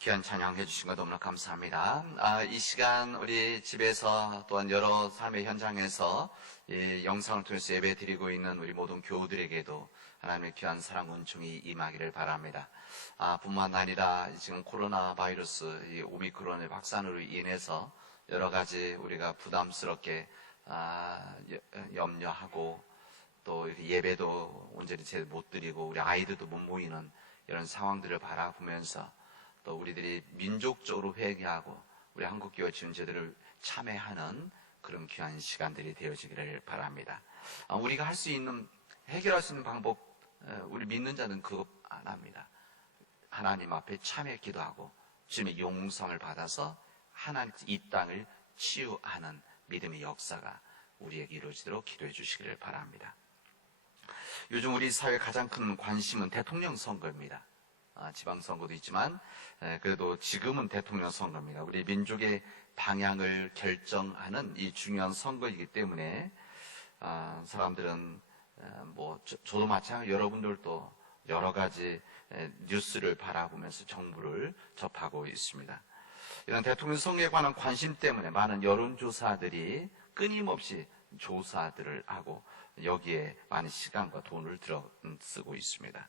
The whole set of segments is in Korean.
귀한 찬양해 주신 것 너무나 감사합니다. 이 시간 우리 집에서 또한 여러 삶의 현장에서 이 영상을 통해서 예배 드리고 있는 우리 모든 교우들에게도 하나님의 귀한 사랑 은총이 임하기를 바랍니다. 뿐만 아니라 지금 코로나 바이러스 이 오미크론의 확산으로 인해서 여러 가지 우리가 부담스럽게 염려하고 또 예배도 온전히 제대로 못 드리고 우리 아이들도 못 모이는 이런 상황들을 바라보면서 또 우리들이 민족적으로 회개하고 우리 한국교회 지원제들을 참회하는 그런 귀한 시간들이 되어지기를 바랍니다. 우리가 할 수 있는, 해결할 수 있는 방법, 우리 믿는 자는 그것 안 합니다. 하나님 앞에 참회 기도하고 주님의 용성을 받아서 하나님 이 땅을 치유하는 믿음의 역사가 우리에게 이루어지도록 기도해 주시기를 바랍니다. 요즘 우리 사회의 가장 큰 관심은 대통령 선거입니다. 지방선거도 있지만 그래도 지금은 대통령 선거입니다. 우리 민족의 방향을 결정하는 이 중요한 선거이기 때문에 사람들은 저도 마찬가지로 여러분들도 여러 가지 뉴스를 바라보면서 정부를 접하고 있습니다. 이런 대통령 선거에 관한 관심 때문에 많은 여론조사들이 끊임없이 조사들을 하고 여기에 많은 시간과 돈을 들어 쓰고 있습니다.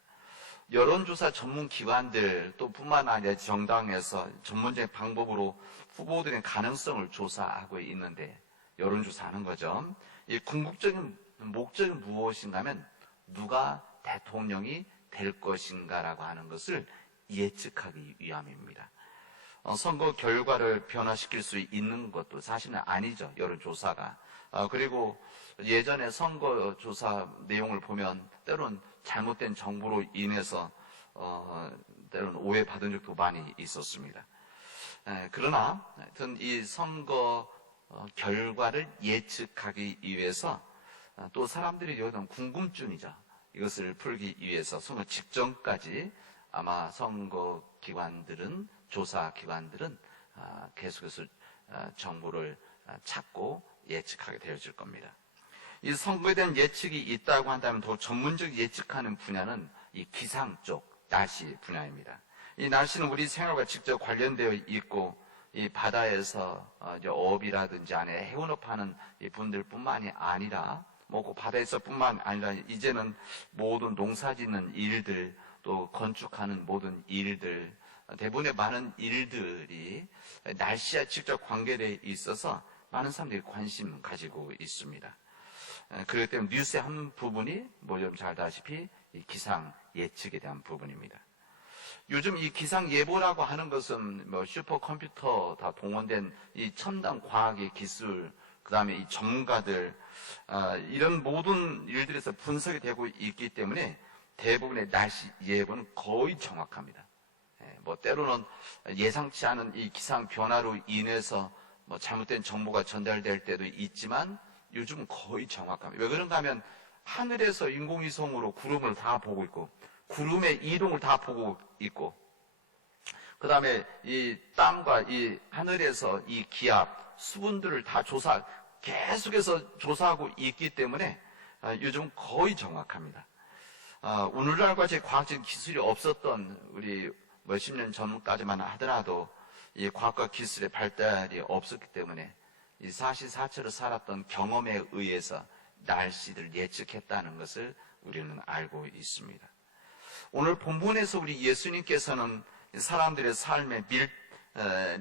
여론조사 전문 기관들 또 뿐만 아니라 정당에서 전문적인 방법으로 후보들의 가능성을 조사하고 있는데 여론조사하는 거죠. 이 궁극적인 목적이 무엇인가 하면 누가 대통령이 될 것인가라고 하는 것을 예측하기 위함입니다. 선거 결과를 변화시킬 수 있는 것도 사실은 아니죠. 여론조사가. 그리고 예전에 선거조사 내용을 보면 때로는 잘못된 정보로 인해서 때로는 오해받은 적도 많이 있었습니다. 그러나 하여튼 이 선거 결과를 예측하기 위해서 또 사람들이 여기는 궁금증이죠. 이것을 풀기 위해서 선거 직전까지 아마 선거기관들은 조사기관들은 계속해서 정보를 찾고 예측하게 되어질 겁니다. 이 선거에 대한 예측이 있다고 한다면 더 전문적 예측하는 분야는 이 기상 쪽, 날씨 분야입니다. 이 날씨는 우리 생활과 직접 관련되어 있고 이 바다에서 어업이라든지 안에 해운업하는 이 분들뿐만이 아니라 그 바다에서뿐만 아니라 이제는 모든 농사짓는 일들 또 건축하는 모든 일들 대부분의 많은 일들이 날씨와 직접 관계되어 있어서 많은 사람들이 관심 가지고 있습니다. 그렇기 때문에 뉴스의 한 부분이 여러분 잘 아다시피 이 기상 예측에 대한 부분입니다. 요즘 이 기상 예보라고 하는 것은 슈퍼컴퓨터 다 동원된 이 첨단 과학의 기술, 그 다음에 이 전문가들, 이런 모든 일들에서 분석이 되고 있기 때문에 대부분의 날씨 예보는 거의 정확합니다. 때로는 예상치 않은 이 기상 변화로 인해서 잘못된 정보가 전달될 때도 있지만 요즘은 거의 정확합니다. 왜 그런가 하면 하늘에서 인공위성으로 구름을 다 보고 있고 구름의 이동을 다 보고 있고 그 다음에 이 땅과 이 하늘에서 이 기압, 수분들을 다 계속해서 조사하고 있기 때문에 요즘 거의 정확합니다. 오늘날과 제 과학적 기술이 없었던 우리 몇십 년 전까지만 하더라도 이 과학과 기술의 발달이 없었기 때문에 이 사시사철을 살았던 경험에 의해서 날씨를 예측했다는 것을 우리는 알고 있습니다. 오늘 본문에서 우리 예수님께서는 사람들의 삶에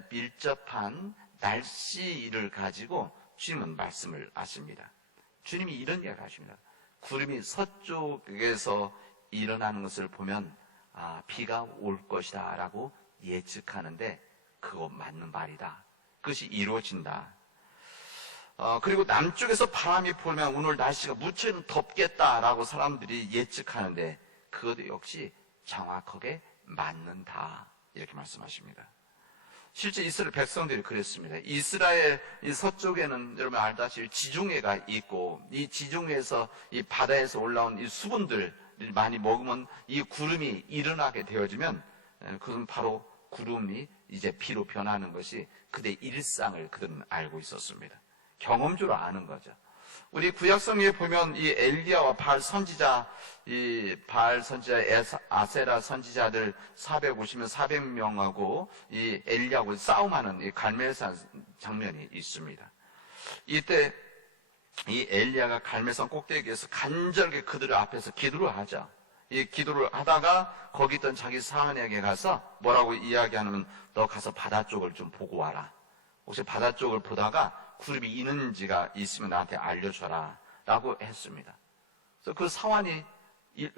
밀접한 날씨를 가지고 주님은 말씀을 하십니다. 주님이 이런 이야기를 하십니다. 구름이 서쪽에서 일어나는 것을 보면 비가 올 것이다 라고 예측하는데 그거 맞는 말이다. 그것이 이루어진다. 그리고 남쪽에서 바람이 불면 오늘 날씨가 무척 덥겠다라고 사람들이 예측하는데 그것도 역시 정확하게 맞는다. 이렇게 말씀하십니다. 실제 이스라엘 백성들이 그랬습니다. 이스라엘 이 서쪽에는 여러분 알다시피 지중해가 있고 이 지중해에서 이 바다에서 올라온 이 수분들을 많이 먹으면 이 구름이 일어나게 되어지면 그건 바로 구름이 이제 비로 변하는 것이 그들의 일상을 그들은 알고 있었습니다. 경험적으로 아는 거죠. 우리 구약성경에 보면 이 엘리야와 바알 선지자, 아세라 선지자들 450명, 400명하고 이 엘리야하고 싸움하는 이 갈멜산 장면이 있습니다. 이때 이 엘리야가 갈멜산 꼭대기에서 간절하게 그들 앞에서 기도를 하죠. 이 기도를 하다가 거기 있던 자기 사환에게 가서 뭐라고 이야기하냐면, 너 가서 바다 쪽을 좀 보고 와라. 혹시 바다 쪽을 보다가 구름이 있는지가 있으면 나한테 알려줘라 라고 했습니다. 그래서 그 사환이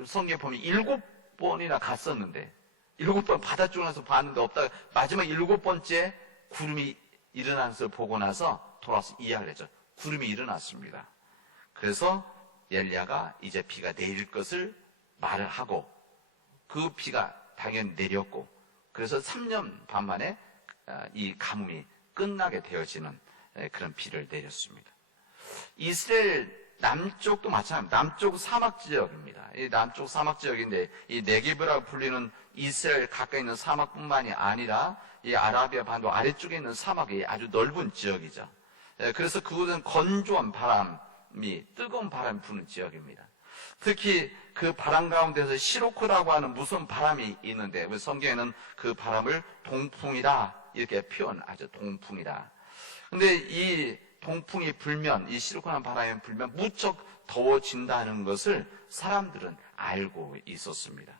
성경에 보면 7번이나 갔었는데 7번 바다 쪽에 가서 봤는데 없다가 마지막 7번째 구름이 일어나는 것을 보고 나서 돌아와서 이야기를 했죠. 구름이 일어났습니다. 그래서 엘리야가 이제 비가 내릴 것을 말을 하고, 그 비가 당연히 내렸고, 그래서 3년 반 만에 이 가뭄이 끝나게 되어지는 그런 비를 내렸습니다. 이스라엘 남쪽도 마찬가지입니다. 남쪽 사막 지역입니다. 이 남쪽 사막 지역인데, 이 네게브라고 불리는 이스라엘 가까이 있는 사막뿐만이 아니라 이 아라비아 반도 아래쪽에 있는 사막이 아주 넓은 지역이죠. 그래서 그곳은 건조한 바람이, 뜨거운 바람이 부는 지역입니다. 특히 그 바람 가운데서 시로크라고 하는 무서운 바람이 있는데, 성경에는 그 바람을 동풍이다 이렇게 표현하죠. 동풍이다. 근데 이 동풍이 불면, 이 시로크라는 바람이 불면 무척 더워진다는 것을 사람들은 알고 있었습니다.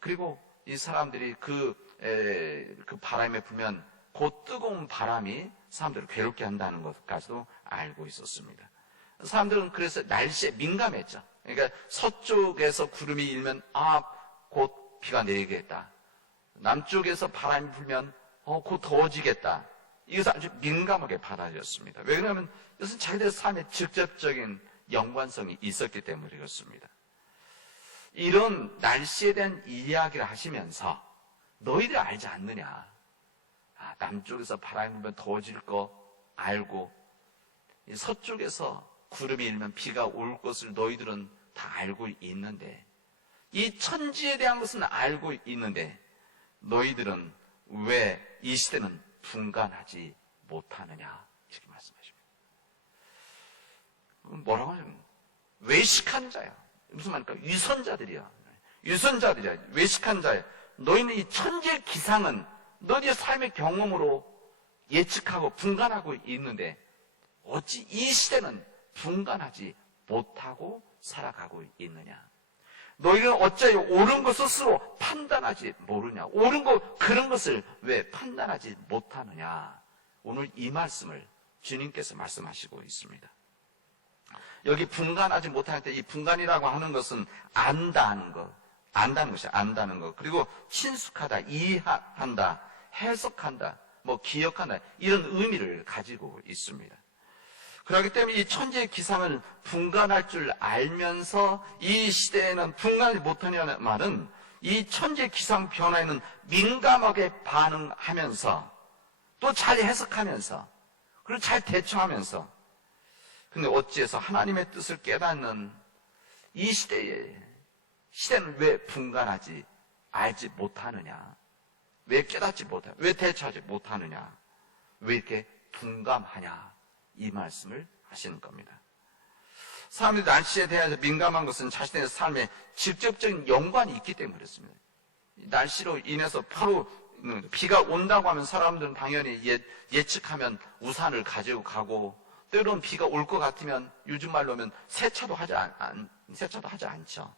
그리고 이 사람들이 그 바람에 불면 그 뜨거운 바람이 사람들을 괴롭게 한다는 것까지도 알고 있었습니다. 사람들은 그래서 날씨에 민감했죠. 그러니까 서쪽에서 구름이 일면 곧 비가 내리겠다. 남쪽에서 바람이 불면 곧 더워지겠다. 이것을 아주 민감하게 받아들였습니다. 왜 그러냐면 이것은 자기들의 삶에 직접적인 연관성이 있었기 때문에 그렇습니다. 이런 날씨에 대한 이야기를 하시면서 너희들 알지 않느냐? 남쪽에서 바람이 불면 더워질 거 알고, 서쪽에서 구름이 일면 비가 올 것을 너희들은 다 알고 있는데, 이 천지에 대한 것은 알고 있는데 너희들은 왜 이 시대는 분간하지 못하느냐, 이렇게 말씀하십니다. 뭐라고 하냐면 외식한 자야. 무슨 말입니까? 유선자들이야. 외식한 자야. 너희는 이 천지의 기상은 너희의 삶의 경험으로 예측하고 분간하고 있는데 어찌 이 시대는 분간하지 못하고 살아가고 있느냐? 너희는 어찌 옳은 것 스스로 판단하지 모르냐? 옳은 것, 그런 것을 왜 판단하지 못하느냐? 오늘 이 말씀을 주님께서 말씀하시고 있습니다. 여기 분간하지 못할 때 이 분간이라고 하는 것은 안다는 것. 그리고 친숙하다, 이해한다, 해석한다, 기억한다, 이런 의미를 가지고 있습니다. 그렇기 때문에 이 천지의 기상을 분간할 줄 알면서 이 시대에는 분간하지 못하냐는 말은 이 천지의 기상 변화에는 민감하게 반응하면서 또 잘 해석하면서 그리고 잘 대처하면서, 근데 어찌해서 하나님의 뜻을 깨닫는 이 시대는 왜 분간하지, 알지 못하느냐? 왜 깨닫지 못하느냐? 왜 대처하지 못하느냐? 왜 이렇게 둔감하냐? 이 말씀을 하시는 겁니다. 사람들이 날씨에 대해서 민감한 것은 자신의 삶에 직접적인 연관이 있기 때문에 그렇습니다. 날씨로 인해서 바로 비가 온다고 하면 사람들은 당연히 예측하면 우산을 가지고 가고, 때로는 비가 올 것 같으면 요즘 말로 하면 세차도 하지 않죠.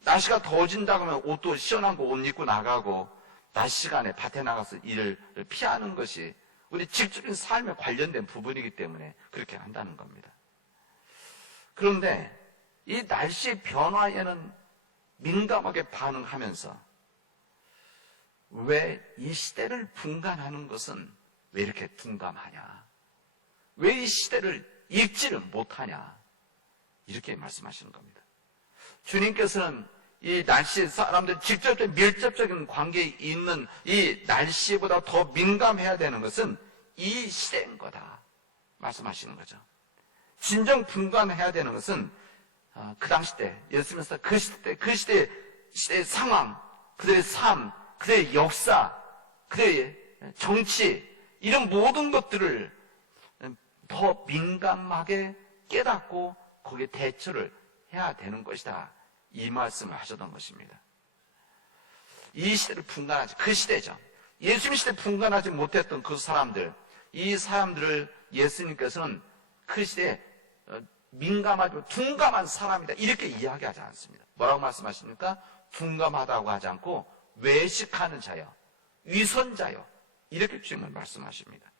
날씨가 더워진다고 하면 옷도 시원한 거 옷 입고 나가고, 낮 시간에 밭에 나가서 일을 피하는 것이 우리 직접적인 삶에 관련된 부분이기 때문에 그렇게 한다는 겁니다. 그런데 이 날씨의 변화에는 민감하게 반응하면서 왜 이 시대를 분간하는 것은 왜 이렇게 둔감하냐? 왜 이 시대를 읽지를 못하냐? 이렇게 말씀하시는 겁니다. 주님께서는 이 날씨, 사람들 직접적인 밀접적인 관계에 있는 이 날씨보다 더 민감해야 되는 것은 이 시대인 거다 말씀하시는 거죠. 진정 분간해야 되는 것은 그 당시 때, 예수님께서 그 시대의 상황, 그들의 삶, 그들의 역사, 그들의 정치, 이런 모든 것들을 더 민감하게 깨닫고 거기에 대처를 해야 되는 것이다. 이 말씀을 하셨던 것입니다. 이 시대를 분간하지, 그 시대죠. 예수님 시대 분간하지 못했던 그 사람들, 이 사람들을 예수님께서는 그 시대에 민감하고 둔감한 사람이다, 이렇게 이야기하지 않습니다. 뭐라고 말씀하십니까? 둔감하다고 하지 않고 외식하는 자요, 위선자요, 이렇게 주님은 말씀하십니다.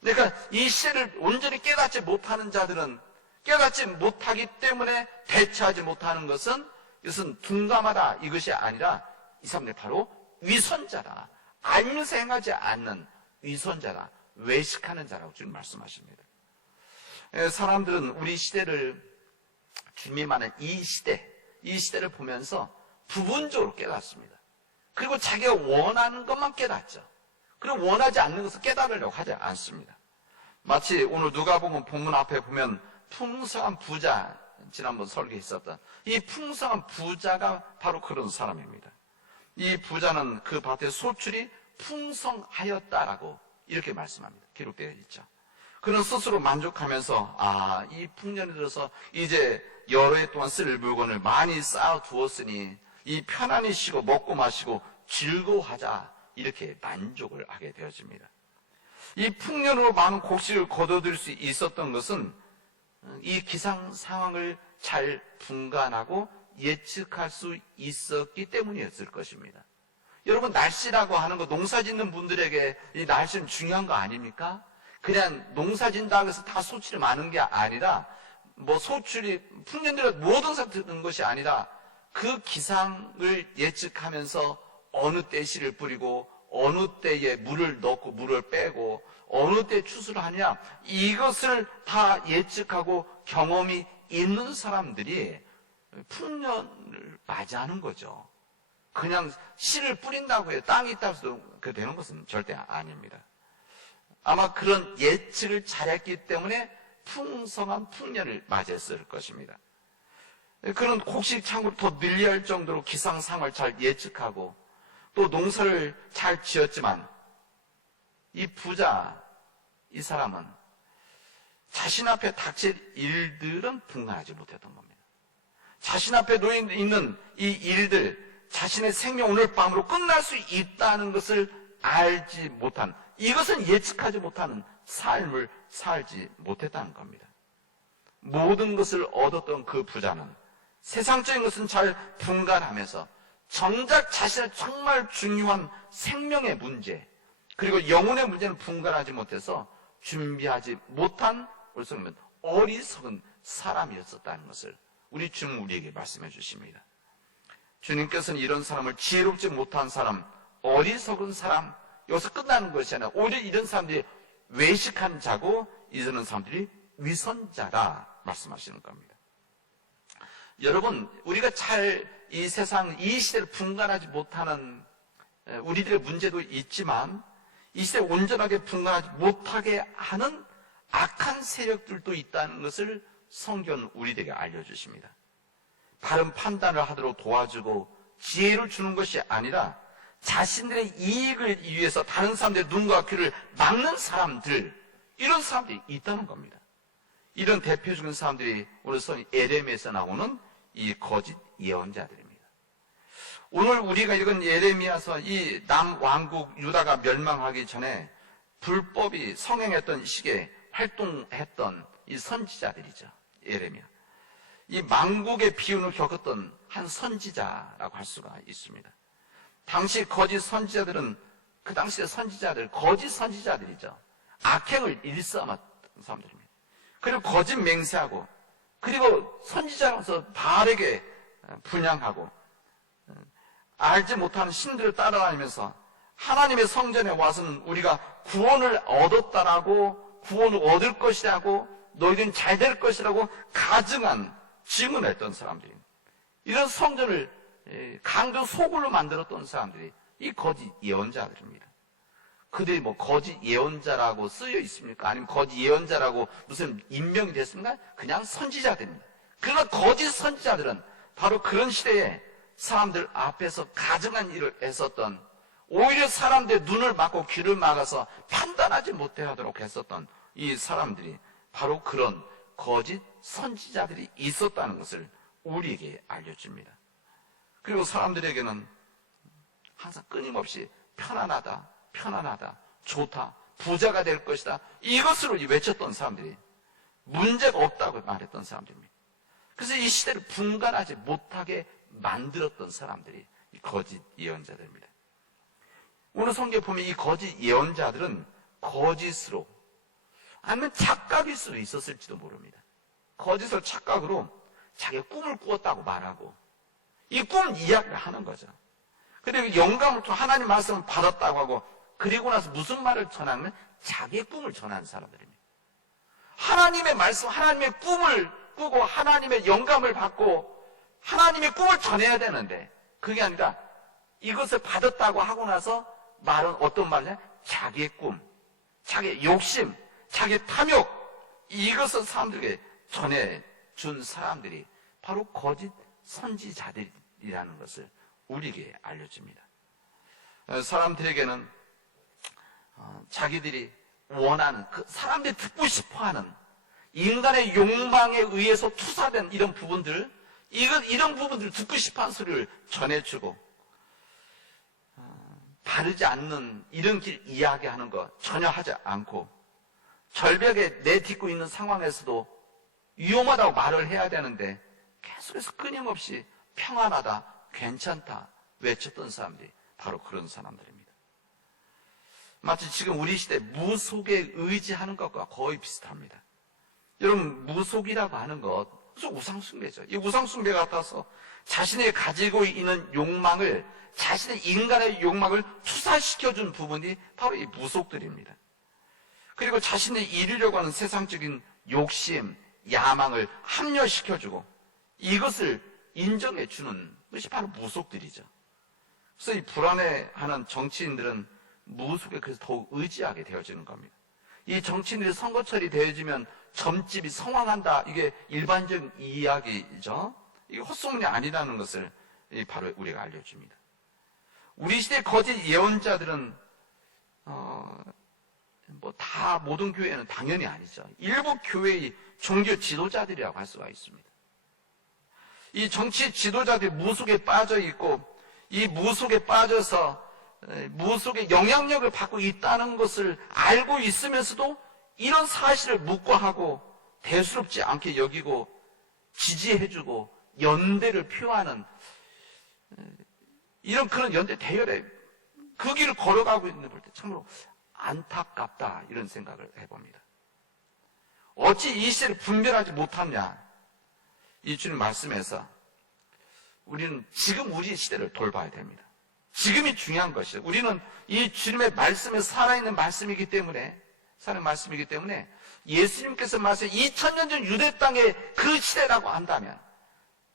그러니까 이 시대를 온전히 깨닫지 못하는 자들은 깨닫지 못하기 때문에 대처하지 못하는 것은 이것은 둔감하다, 이것이 아니라 이 사람들이 바로 위선자다. 알면서 행하지 않는 위선자다. 외식하는 자라고 주님 말씀하십니다. 사람들은 우리 시대를, 주님이 말하는 이 시대를 보면서 부분적으로 깨닫습니다. 그리고 자기가 원하는 것만 깨닫죠. 그리고 원하지 않는 것을 깨달으려고 하지 않습니다. 마치 오늘 누가복음 본문 앞에 보면 풍성한 부자, 지난번 설교했었던 이 풍성한 부자가 바로 그런 사람입니다. 이 부자는 그 밭에 소출이 풍성하였다라고 이렇게 말씀합니다. 기록되어 있죠. 그는 스스로 만족하면서 이 풍년이 들어서 이제 여러 해 동안 쓸 물건을 많이 쌓아두었으니 이 편안히 쉬고 먹고 마시고 즐거워하자, 이렇게 만족을 하게 되어집니다. 이 풍년으로 많은 곡식을 거둬들일 수 있었던 것은 이 기상 상황을 잘 분간하고 예측할 수 있었기 때문이었을 것입니다. 여러분, 날씨라고 하는 거, 농사 짓는 분들에게 이 날씨는 중요한 거 아닙니까? 그냥 농사 짓는다고 해서 다 소출이 많은 게 아니라, 소출이 풍년대로 모든 상태가 되는 것이 아니라 그 기상을 예측하면서 어느 때 씨를 뿌리고 어느 때에 물을 넣고 물을 빼고 어느 때 추수를 하냐, 이것을 다 예측하고 경험이 있는 사람들이 풍년을 맞이하는 거죠. 그냥 씨를 뿌린다고 해요, 땅이 있다고 해서 그렇게 되는 것은 절대 아닙니다. 아마 그런 예측을 잘했기 때문에 풍성한 풍년을 맞이했을 것입니다. 그런 곡식 창고를 더 늘려야 할 정도로 기상상을 잘 예측하고 또 농사를 잘 지었지만, 이 부자, 이 사람은 자신 앞에 닥칠 일들은 분간하지 못했던 겁니다. 자신 앞에 놓여 있는 이 일들, 자신의 생명 오늘 밤으로 끝날 수 있다는 것을 알지 못한, 이것은 예측하지 못하는 삶을 살지 못했다는 겁니다. 모든 것을 얻었던 그 부자는 세상적인 것은 잘 분간하면서 정작 자신의 정말 중요한 생명의 문제, 그리고 영혼의 문제는 분간하지 못해서 준비하지 못한, 어리석은 사람이었었다는 것을 우리 주님 우리에게 말씀해 주십니다. 주님께서는 이런 사람을 지혜롭지 못한 사람, 어리석은 사람, 여기서 끝나는 것이 아니라 오히려 이런 사람들이 외식한 자고 이런 사람들이 위선자라 말씀하시는 겁니다. 여러분, 우리가 잘 이 세상, 이 시대를 분간하지 못하는 우리들의 문제도 있지만 이 시대를 온전하게 분간하지 못하게 하는 악한 세력들도 있다는 것을 성경은 우리들에게 알려주십니다. 바른 판단을 하도록 도와주고 지혜를 주는 것이 아니라 자신들의 이익을 위해서 다른 사람들의 눈과 귀를 막는 사람들, 이런 사람들이 있다는 겁니다. 이런 대표적인 사람들이 오늘 선 예레미야에서 나오는 이 거짓 예언자들입니다. 오늘 우리가 읽은 예레미야서, 이 남왕국 유다가 멸망하기 전에 불법이 성행했던 시기에 활동했던 이 선지자들이죠. 예레미야. 이 망국의 비운을 겪었던 한 선지자라고 할 수가 있습니다. 당시 거짓 선지자들은, 그 당시의 선지자들, 거짓 선지자들이죠. 악행을 일삼았던 사람들입니다. 그리고 거짓 맹세하고, 그리고 선지자로서 바르게 분양하고, 알지 못하는 신들을 따라다니면서 하나님의 성전에 와서는 우리가 구원을 얻었다라고, 구원을 얻을 것이라고, 너희들은 잘 될 것이라고 가증한 증언을 했던 사람들입니다. 이런 성전을 강도 소굴로 만들었던 사람들이 이 거짓 예언자들입니다. 그들이 거짓 예언자라고 쓰여 있습니까? 아니면 거짓 예언자라고 무슨 임명이 됐습니까? 그냥 선지자들입니다. 그러나 거짓 선지자들은 바로 그런 시대에 사람들 앞에서 가증한 일을 했었던, 오히려 사람들의 눈을 막고 귀를 막아서 판단하지 못하도록 했었던 이 사람들이 바로 그런 거짓 선지자들이 있었다는 것을 우리에게 알려줍니다. 그리고 사람들에게는 항상 끊임없이 편안하다, 편안하다, 좋다, 부자가 될 것이다, 이것으로 외쳤던 사람들이, 문제가 없다고 말했던 사람들입니다. 그래서 이 시대를 분간하지 못하게 만들었던 사람들이 이 거짓 예언자들입니다. 오늘 성경에 보면 이 거짓 예언자들은 거짓으로, 아니면 착각일 수도 있었을지도 모릅니다. 거짓으로, 착각으로 자기가 꿈을 꾸었다고 말하고 이 꿈 이야기를 하는 거죠. 그리고 영감을 통 하나님 말씀을 받았다고 하고, 그리고 나서 무슨 말을 전하면 자기의 꿈을 전하는 사람들입니다. 하나님의 말씀, 하나님의 꿈을 꾸고 하나님의 영감을 받고 하나님의 꿈을 전해야 되는데, 그게 아니라 이것을 받았다고 하고 나서 말은 어떤 말이냐? 자기의 꿈, 자기의 욕심, 자기의 탐욕, 이것을 사람들에게 전해준 사람들이 바로 거짓 선지자들이라는 것을 우리에게 알려줍니다. 사람들에게는 자기들이 원하는, 그 사람들이 듣고 싶어하는 인간의 욕망에 의해서 투사된 이런 부분들, 이런 부분들을 듣고 싶어하는 소리를 전해주고, 바르지 않는 이런 길 이야기하는 거 전혀 하지 않고, 절벽에 내딛고 있는 상황에서도 위험하다고 말을 해야 되는데 계속해서 끊임없이 평안하다, 괜찮다 외쳤던 사람들이 바로 그런 사람들입니다. 마치 지금 우리 시대 무속에 의지하는 것과 거의 비슷합니다. 여러분, 무속이라고 하는 것, 우상숭배죠. 이 우상숭배 같아서 자신이 가지고 있는 욕망을, 자신의 인간의 욕망을 투사시켜준 부분이 바로 이 무속들입니다. 그리고 자신이 이루려고 하는 세상적인 욕심, 야망을 합리화시켜주고 이것을 인정해주는 것이 바로 무속들이죠. 그래서 이 불안해하는 정치인들은 무속에 그래서 더욱 의지하게 되어지는 겁니다. 이 정치인들이 선거철이 되어지면 점집이 성황한다, 이게 일반적인 이야기죠. 이게 헛소문이 아니라는 것을 바로 우리가 알려줍니다. 우리 시대 거짓 예언자들은 다 모든 교회는 당연히 아니죠. 일부 교회의 종교 지도자들이라고 할 수가 있습니다. 이 정치 지도자들이 무속에 빠져 있고, 이 무속에 빠져서 무속의 영향력을 받고 있다는 것을 알고 있으면서도 이런 사실을 묵과하고 대수롭지 않게 여기고 지지해주고 연대를 표하는 이런 그런 연대 대열에 그 길을 걸어가고 있는 볼 때 참으로 안타깝다, 이런 생각을 해봅니다. 어찌 이 시대를 분별하지 못하냐? 이 주님 말씀에서 우리는 지금 우리 시대를 돌봐야 됩니다. 지금이 중요한 것이죠. 우리는 이 주님의 말씀에 살아있는 말씀이기 때문에, 예수님께서 말씀 2000년 전 유대 땅의 그 시대라고 한다면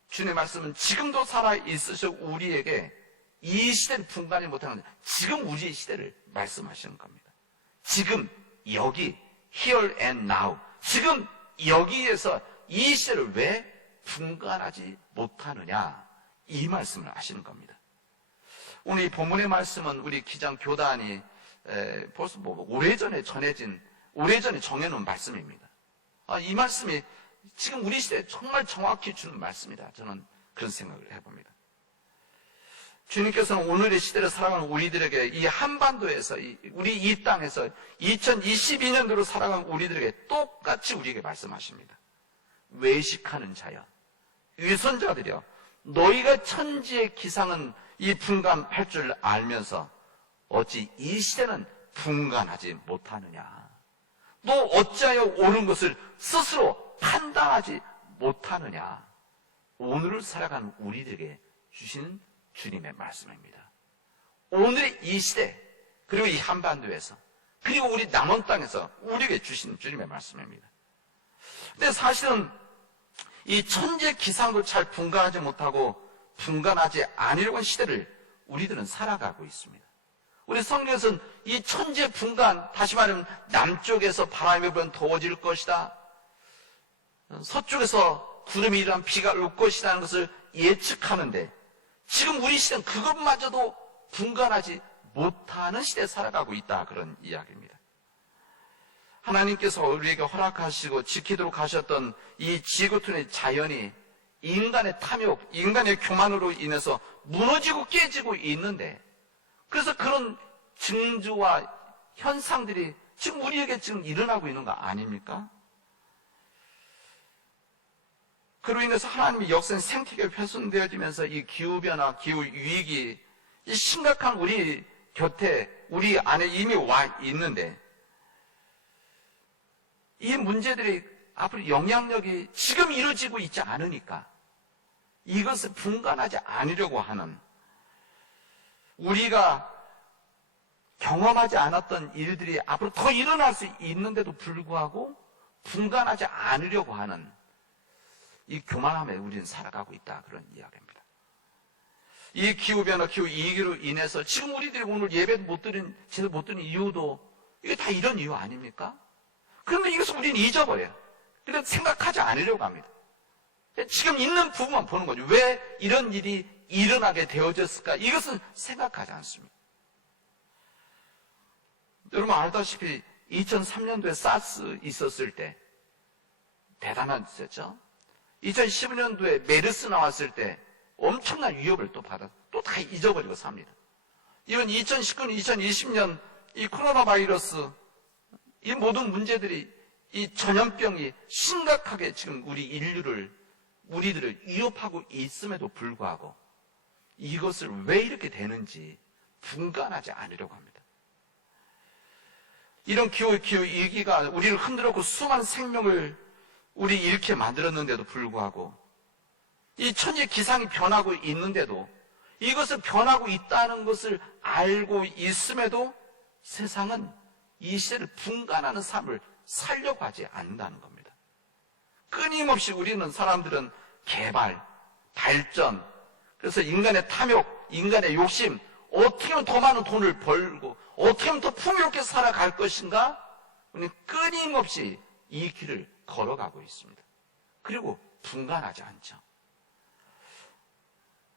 주님의 말씀은 지금도 살아있으셔 우리에게 이 시대를 분간이 못하는, 지금 우리의 시대를 말씀하시는 겁니다. 지금 여기 here and now, 지금 여기에서 이 시대를 왜 분간하지 못하느냐, 이 말씀을 하시는 겁니다. 오늘 이 본문의 말씀은 우리 기장 교단이 벌써 오래전에 정해놓은 말씀입니다. 이 말씀이 지금 우리 시대에 정말 정확히 주는 말씀이다, 저는 그런 생각을 해봅니다. 주님께서는 오늘의 시대를 살아가는 우리들에게 이 한반도에서, 우리 이 땅에서 2022년도로 살아가는 우리들에게 똑같이 우리에게 말씀하십니다. 외식하는 자여, 위선자들이여, 너희가 천지의 기상은 이 분간할 줄 알면서 어찌 이 시대는 분간하지 못하느냐? 너 어찌하여 옳은 것을 스스로 판단하지 못하느냐? 오늘을 살아가는 우리들에게 주시는 주님의 말씀입니다. 오늘의 이 시대, 그리고 이 한반도에서, 그리고 우리 남은 땅에서 우리에게 주시는 주님의 말씀입니다. 근데 사실은 이 천재 기상도 잘 분간하지 못하고 분간하지 않으려고 하는 시대를 우리들은 살아가고 있습니다. 우리 성경에서는 이 천재 분간, 다시 말하면 남쪽에서 바람이 불면 더워질 것이다, 서쪽에서 구름이 일어나면 비가 올 것이라는 것을 예측하는데, 지금 우리 시대는 그것마저도 분간하지 못하는 시대에 살아가고 있다, 그런 이야기입니다. 하나님께서 우리에게 허락하시고 지키도록 하셨던 이 지구촌의 자연이 인간의 탐욕, 인간의 교만으로 인해서 무너지고 깨지고 있는데, 그래서 그런 증조와 현상들이 지금 우리에게 지금 일어나고 있는 거 아닙니까? 그로 인해서 하나님의 역사는 생태계가 훼손되어지면서 이 기후변화, 기후위기, 이 심각한 우리 곁에, 우리 안에 이미 와 있는데, 이 문제들이 앞으로 영향력이 지금 이루어지고 있지 않으니까 이것을 분간하지 않으려고 하는, 우리가 경험하지 않았던 일들이 앞으로 더 일어날 수 있는데도 불구하고 분간하지 않으려고 하는 이 교만함에 우리는 살아가고 있다, 그런 이야기입니다. 이 기후변화, 기후위기로 인해서 지금 우리들이 오늘 예배도 제대로 못 드는 이유도 이게 다 이런 이유 아닙니까? 그런데 이것을 우리는 잊어버려요. 그래서 생각하지 않으려고 합니다. 지금 있는 부분만 보는 거죠. 왜 이런 일이 일어나게 되어졌을까? 이것은 생각하지 않습니다. 여러분 알다시피 2003년도에 사스 있었을 때 대단한 일이었죠. 2015년도에 메르스 나왔을 때 엄청난 위협을 또 받아 또 다 잊어버리고 삽니다. 이번 2019년, 2020년 이 코로나 바이러스, 이 모든 문제들이, 이 전염병이 심각하게 지금 우리들을 위협하고 있음에도 불구하고 이것을 왜 이렇게 되는지 분간하지 않으려고 합니다. 이런 기후위기가 우리를 흔들었고 수많은 생명을 우리 잃게 만들었는데도 불구하고, 이 천지의 기상이 변하고 있는데도, 이것을 변하고 있다는 것을 알고 있음에도 세상은 이 시대를 분간하는 삶을 살려고 하지 않는다는 겁니다. 끊임없이 사람들은 개발, 발전, 그래서 인간의 탐욕, 인간의 욕심, 어떻게 하면 더 많은 돈을 벌고 어떻게 하면 더 풍요롭게 살아갈 것인가, 우리는 끊임없이 이 길을 걸어가고 있습니다. 그리고 분간하지 않죠.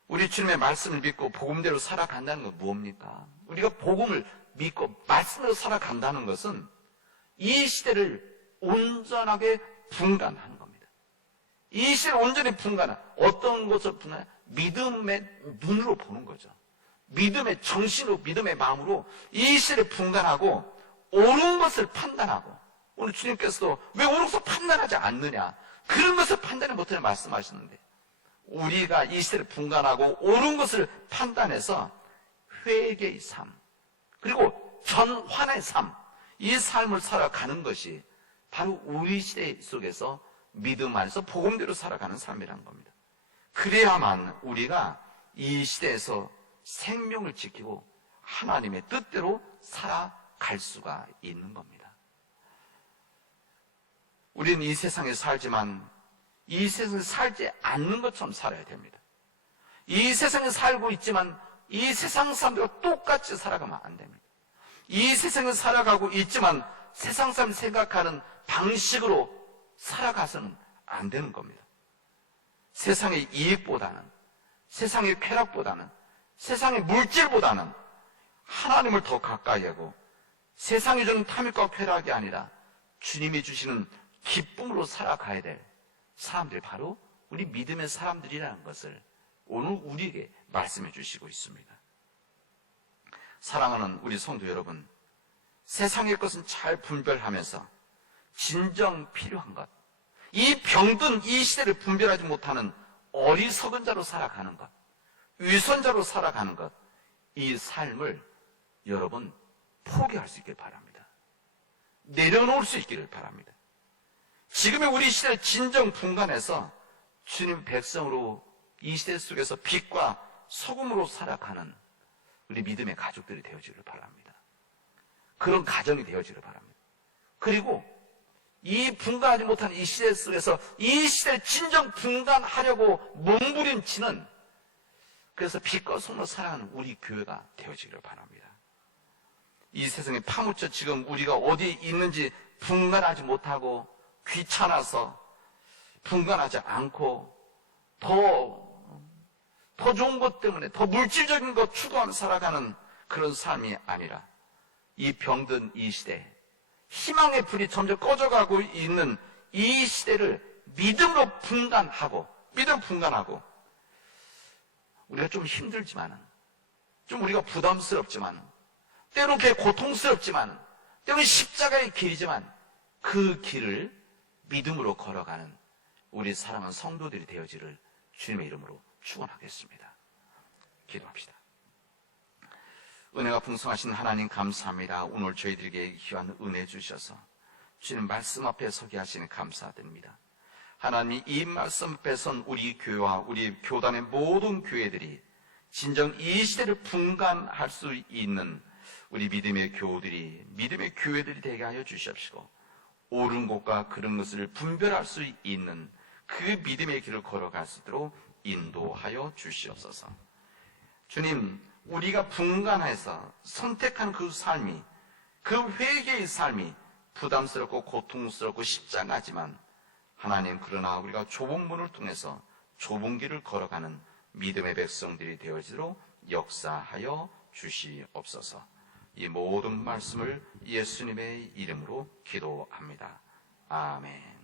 우리 주님의 말씀을 믿고 복음대로 살아간다는 건 무엇입니까? 우리가 복음을 믿고 말씀대로 살아간다는 것은 이 시대를 온전하게 분간하는 겁니다. 이 시대를 온전히 분간하는, 어떤 것을 분간하는? 믿음의 눈으로 보는 거죠. 믿음의 정신으로, 믿음의 마음으로 이 시대를 분간하고 옳은 것을 판단하고, 오늘 주님께서도 왜 옳은 것을 판단하지 않느냐, 그런 것을 판단을 못하는 말씀하시는데, 우리가 이 시대를 분간하고 옳은 것을 판단해서 회개의 삶, 그리고 전환의 삶, 이 삶을 살아가는 것이 바로 우리 시대 속에서 믿음 안에서 복음대로 살아가는 삶이라는 겁니다. 그래야만 우리가 이 시대에서 생명을 지키고 하나님의 뜻대로 살아갈 수가 있는 겁니다. 우리는 이 세상에 살지만 이 세상에 살지 않는 것처럼 살아야 됩니다. 이 세상에 살고 있지만 이 세상 사람들과 똑같이 살아가면 안 됩니다. 이 세상에 살아가고 있지만 세상 사람이 생각하는 방식으로 살아가서는 안 되는 겁니다. 세상의 이익보다는, 세상의 쾌락보다는, 세상의 물질보다는 하나님을 더 가까이 하고, 세상이 주는 탐욕과 쾌락이 아니라 주님이 주시는 기쁨으로 살아가야 될 사람들이 바로 우리 믿음의 사람들이라는 것을 오늘 우리에게 말씀해 주시고 있습니다. 사랑하는 우리 성도 여러분, 세상의 것은 잘 분별하면서 진정 필요한 것, 이 병든 이 시대를 분별하지 못하는 어리석은 자로 살아가는 것, 위선자로 살아가는 것, 이 삶을 여러분 포기할 수 있길 바랍니다. 내려놓을 수 있기를 바랍니다. 지금의 우리 시대를 진정 분간해서 주님 백성으로 이 시대 속에서 빛과 소금으로 살아가는 우리 믿음의 가족들이 되어지기를 바랍니다. 그런 가정이 되어지기를 바랍니다. 그리고 이 분간하지 못한 이 시대 속에서 이 시대를 진정 분간하려고 몸부림치는, 그래서 빛과 소금으로 살아가는 우리 교회가 되어지기를 바랍니다. 이 세상에 파묻혀 지금 우리가 어디 있는지 분간하지 못하고 귀찮아서 분간하지 않고 더 좋은 것 때문에 더 물질적인 것 추구하며 살아가는 그런 삶이 아니라 이 병든 이 시대, 희망의 불이 점점 꺼져가고 있는 이 시대를 믿음으로 분간하고 우리가 좀 힘들지만은, 좀 우리가 부담스럽지만, 때로는 그게 고통스럽지만, 때로는 십자가의 길이지만 그 길을 믿음으로 걸어가는 우리 사랑하는 성도들이 되어지를 주님의 이름으로 축원하겠습니다. 기도합시다. 은혜가 풍성하신 하나님 감사합니다. 오늘 저희들에게 귀한 은혜 주셔서 주님 말씀 앞에 서게 하시니 감사드립니다. 하나님, 이 말씀 앞에선 우리 교회와 우리 교단의 모든 교회들이 진정 이 시대를 분간할 수 있는 우리 믿음의 교회들이 되게 하여 주시옵시고, 옳은 것과 그른 것을 분별할 수 있는 그 믿음의 길을 걸어갈 수 있도록 인도하여 주시옵소서. 주님, 우리가 분간해서 선택한 그 삶이, 그 회개의 삶이 부담스럽고 고통스럽고 십자가지만, 하나님, 그러나 우리가 좁은 문을 통해서 좁은 길을 걸어가는 믿음의 백성들이 되어지도록 역사하여 주시옵소서. 이 모든 말씀을 예수님의 이름으로 기도합니다. 아멘.